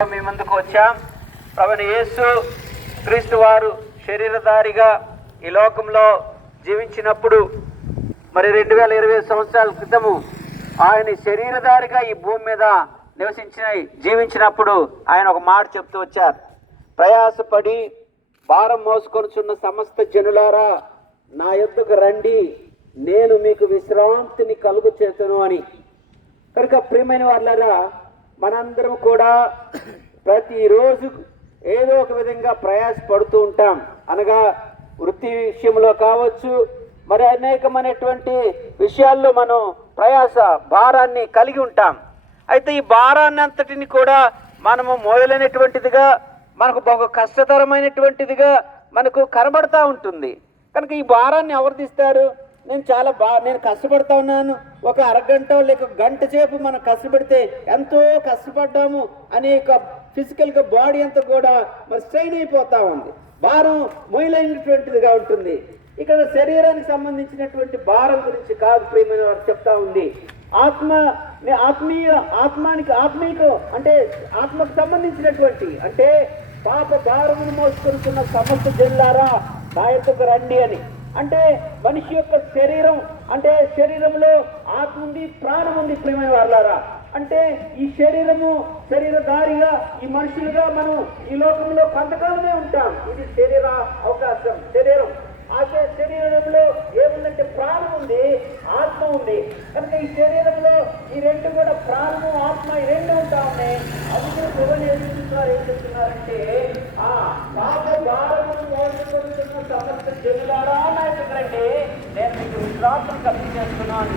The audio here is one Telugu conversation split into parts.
మీ ముందుకు వచ్చాం. ప్రభుని యేసు క్రీస్తు వారు శరీరధారిగా ఈ లోకంలో జీవించినప్పుడు మరి రెండు వేల ఇరవై సంవత్సరాల క్రితము ఆయన శరీరధారిగా ఈ భూమి మీద నివసించిన జీవించినప్పుడు ఆయన ఒక మాట చెప్తూ వచ్చారు. ప్రయాసపడి భారం మోసుకొనుచున్న సమస్త జనులారా నా యొద్దకు రండి. నేను మీకు విశ్రాంతిని కలుగు చేతును అని. కనుక ప్రియమైన వాళ్ళారా మనందరం కూడా ప్రతిరోజు ఏదో ఒక విధంగా ప్రయాసపడుతూ ఉంటాం. అనగా వృత్తి విషయంలో కావచ్చు మరి అనేకమైనటువంటి విషయాల్లో మనం ప్రయాస భారాన్ని కలిగి ఉంటాం. అయితే ఈ భారాన్ని అంతటిని కూడా మనము మొదలైనటువంటిదిగా మనకు బహు కష్టతరమైనటువంటిదిగా మనకు కనబడతా ఉంటుంది. కనుక ఈ భారాన్ని ఎవరు తీస్తారు? నేను చాలా బా నేను కష్టపడతా ఉన్నాను. ఒక అరగంట లేక గంట సేపు మనం కష్టపడితే ఎంతో కష్టపడ్డాము అనే ఒక ఫిజికల్గా బాడీ అంతా కూడా మరి స్ట్రెయిన్ అయిపోతూ ఉంది. భారం మొయిలైనటువంటిదిగా ఉంటుంది. ఇక్కడ శరీరానికి సంబంధించినటువంటి భారం గురించి కాదు ప్రేమైన వారు చెప్తా ఉంది. ఆత్మ ఆత్మీయ ఆత్మానికి ఆత్మీయ అంటే ఆత్మకు సంబంధించినటువంటి అంటే పాప భారమును మోసుకుంటున్న సమస్త జిల్లారా నా రండి అని. అంటే మనిషి యొక్క శరీరం అంటే శరీరంలో ఆత్మ ఉంది ప్రాణం ఉంది ప్రేమైన వాళ్ళారా అంటే ఈ శరీరము శరీరధారిగా ఈ మనుషులుగా మనం ఈ లోకంలో కొంతకాలమే ఉంటాం. ఇది శరీర అవకాశం శరీరం. అయితే శరీరంలో ఏముందంటే ప్రాణం ఉంది ఆత్మ ఉంది. కనుక ఈ శరీరంలో ఈ రెండు కూడా ప్రాణము ఆత్మ ఈ రెండు ఉంటా ఉన్నాయి. అది కూడా ఎవరు ఏం చెప్తున్నారు? ఏం చెప్తున్నారంటే ఆ పాప భారము మోసుకొస్తున్న సమస్త జనులారా నా ఎదురండి నేను రాత్రులు విశ్రాంతిని కల్పించేస్తున్నాను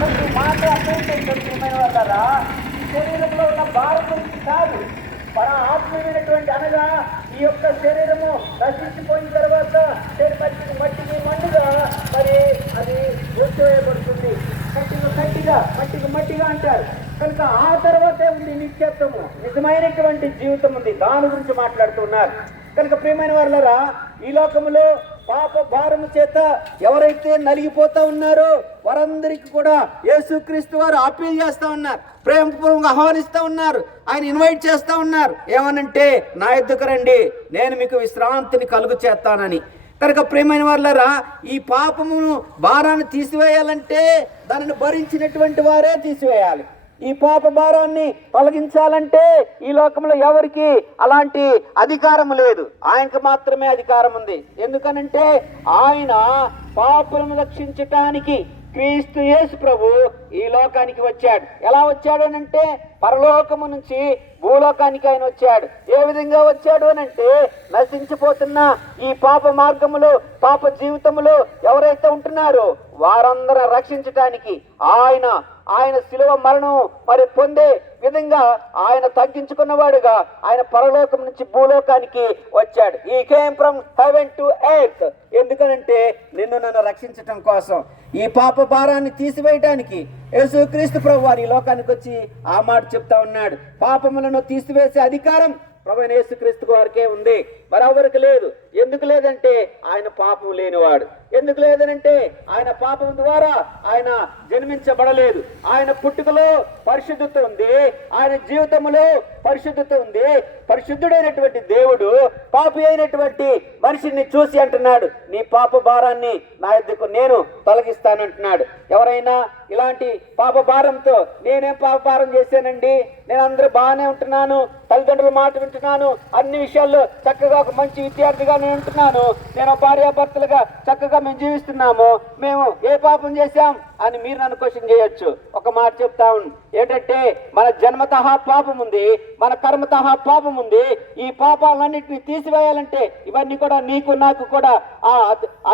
కనుక ఈ మాట అర్థమైపోయిన వాళ్ళరా శరీరంలో ఉన్న భారతం గురించి కాదు. మన ఆత్మీయమైనటువంటి అనగా ఈ యొక్క శరీరము నశించిపోయిన తర్వాత శరీ- మట్టికి మట్టికి మండుగా మరి అది వేయబడుతుంది మట్టికి మట్టిగా మట్టికి మట్టిగా అంటారు. కనుక ఆ తర్వాతే ఉంది నిత్యత్వము. నిజమైనటువంటి జీవితం ఉంది. దాని గురించి మాట్లాడుతున్నారు. కనుక ప్రియమైన వాళ్ళరా ఈ లోకములో పాప భారము చేత ఎవరైతే నలిగిపోతా ఉన్నారో వారందరికీ కూడా యేసుక్రీస్తు వారు అప్పీల్ చేస్తూ ఉన్నారు. ప్రేమపూర్వకంగా ఆహ్వానిస్తూ ఉన్నారు. ఆయన ఇన్వైట్ చేస్తూ ఉన్నారు. ఏమనంటే నా ఎద్దుకు రండి. నేను మీకు విశ్రాంతిని కలుగు చేస్తానని. కనుక ప్రేమైన వాళ్ళరా ఈ పాపమును భారాన్ని తీసివేయాలంటే దానిని భరించినటువంటి వారే తీసివేయాలి. ఈ పాప భారాన్ని తొలగించాలంటే ఈ లోకంలో ఎవరికి అలాంటి అధికారం లేదు. ఆయనకు మాత్రమే అధికారం ఉంది. ఎందుకనంటే ఆయన పాపులను రక్షించటానికి క్రీస్తు యేసు ప్రభు ఈ లోకానికి వచ్చాడు. ఎలా వచ్చాడు అనంటే పరలోకము నుంచి భూలోకానికి ఆయన వచ్చాడు. ఏ విధంగా వచ్చాడు అనంటే నశించిపోతున్న ఈ పాప మార్గములో పాప జీవితములు ఎవరైతే ఉంటున్నారో వారందరూ రక్షించటానికి ఆయన ఆయన శిలువ మరణం మరి పొందే విధంగా ఆయన తగ్గించుకున్నవాడుగా ఆయన పరలోకం నుంచి భూలోకానికి వచ్చాడు. ఈ came from heaven to earth ఎందుకనంటే నిన్ను నన్ను రక్షించటం కోసం ఈ పాప భారాన్ని తీసివేయటానికి యేసుక్రీస్తు ప్రభు వారి లోకానికి వచ్చి ఆ మాట చెప్తా ఉన్నాడు. పాపములను తీసివేసే అధికారం ప్రభు యేసుక్రీస్తు వారికే ఉంది. మరెవరికి లేదు. ఎందుకు లేదంటే ఆయన పాపం లేనివాడు. ఎందుకు లేదనంటే ఆయన పాపం ద్వారా ఆయన జన్మించబడలేదు. ఆయన పుట్టుకలో పరిశుద్ధత ఉంది. ఆయన జీవితంలో పరిశుద్ధత ఉంది. పరిశుద్ధుడైనటువంటి దేవుడు పాపి అయినటువంటి మనిషిని చూసి అంటున్నాడు నీ పాప భారాన్ని నా ఎద్దుకు నేను తొలగిస్తానంటున్నాడు. ఎవరైనా ఇలాంటి పాప భారంతో నేనేం పాప భారం చేశానండి? నేను అందరూ బాగానే ఉంటున్నాను తల్లిదండ్రుల మాట వింటున్నాను అన్ని విషయాల్లో చక్కగా ఒక మంచి విద్యార్థిగా నేను ఉంటున్నాను. నేను భార్యాభర్తలుగా చక్కగా మేము జీవిస్తున్నాము మేము ఏ పాపం చేశాం అని మీరు నన్ను క్వశ్చన్ చేయొచ్చు. ఒక మాట చెప్తా ఏంటంటే మన జన్మతః పాపం ఉంది మన కర్మత పాపం ఉంది ఈ పాపాలన్నింటినీ తీసివేయాలంటే ఇవన్నీ కూడా నీకు నాకు కూడా ఆ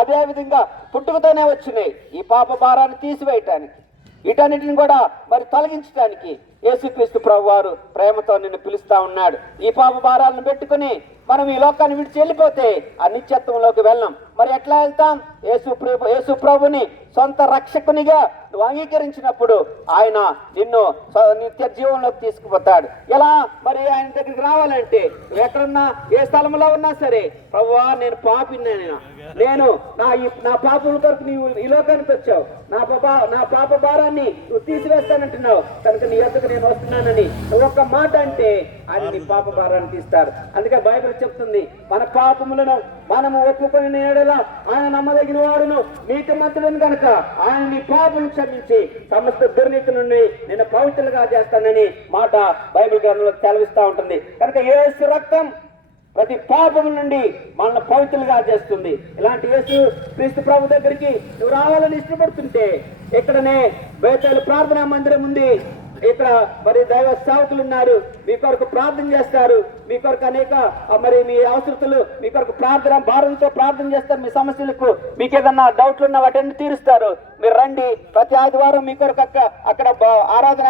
అదే విధంగా పుట్టుకతోనే వచ్చినాయి. ఈ పాప భారాన్ని తీసివేయటానికి వీటన్నిటిని కూడా మరి తొలగించడానికి యేసుక్రీస్తు ప్రభు వారు ప్రేమతో నిన్ను పిలుస్తా ఉన్నాడు. ఈ పాప భారాలను పెట్టుకుని మనం ఈ లోకాన్ని విడిచి వెళ్ళిపోతే ఆ నిత్యత్వంలోకి వెళ్ళాం. మరి ఎట్లా వెళ్తాం? యేసు ప్రభు యేసు ప్రభుని సొంత రక్షకునిగా నువ్వు అంగీకరించినప్పుడు ఆయన నిన్ను స- నిత్య జీవంలోకి తీసుకుపోతాడు. ఎలా? మరి ఆయన దగ్గరికి రావాలంటే ఎక్కడన్నా ఎక్కడున్నా ఏ స్థలంలో ఉన్నా సరే ప్రభువా నేను పాపిని నేను. నేను నా ఈ నా పాపముల కొరకు నీవు ఈ లోకానికి వచ్చావు. నా పాప నా పాప భారాన్ని నువ్వు తీసివేస్తానంటున్నావు. కనుక నీ యొక్కకు నేను వస్తున్నానని. ఒక్క మాట అంటే ఆయన నీ పాప భారాన్ని తీస్తారు. అందుకే బైబిల్ చెప్తుంది మన పాపములను మనము ఒప్పుకొని ఎడల ఆయన నమ్మదగిన వాడును. నీతి మంత్రులను కనుక ఆయన నీ పాపను క్షమించి సమస్త దుర్నీతి నుండి నేను పవిత్రులుగా చేస్తానని మాట బైబిల్ గ్రంథంలో తెలవిస్తా ఉంటుంది. కనుక యేసు రక్తం ప్రతి పాపము నుండి మనల్ని పవిత్రులుగా చేస్తుంది. ఇలాంటి యేసు క్రీస్తు ప్రభు దగ్గరికి నువ్వు రావాలని ఇష్టపడుతుంటే ఇక్కడనే బేతలు ప్రార్థనా మందిరం ఉంది. ఇక్కడ మరి దైవ సేవకులు ఉన్నారు. మీ కొరకు ప్రార్థన చేస్తారు. మీ కొరకు అనేక మరి మీ అవసరతలు మీ కొరకు ప్రార్థన భారంతో ప్రార్థన చేస్తారు మీ సమస్యలకు. మీకు ఏదన్నా డౌట్లు ఉన్న వాటిని తీరుస్తారు. మీరు రండి. ప్రతి ఆదివారం మీ కొరకు అక్క అక్కడ ఆరాధన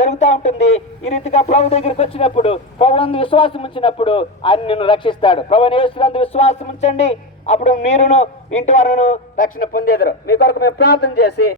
జరుగుతూ ఉంటుంది. ఈ రీతిగా ప్రభు దగ్గరికి వచ్చినప్పుడు ప్రభు అందు విశ్వాసం ఉంచినప్పుడు ఆయన నిన్ను రక్షిస్తాడు. ప్రభు నేస్తున్నందు విశ్వాసం ఉంచండి. అప్పుడు మీరును ఇంటి వారును రక్షణ పొందేదరు. మీ కొరకు మేము ప్రార్థన చేసి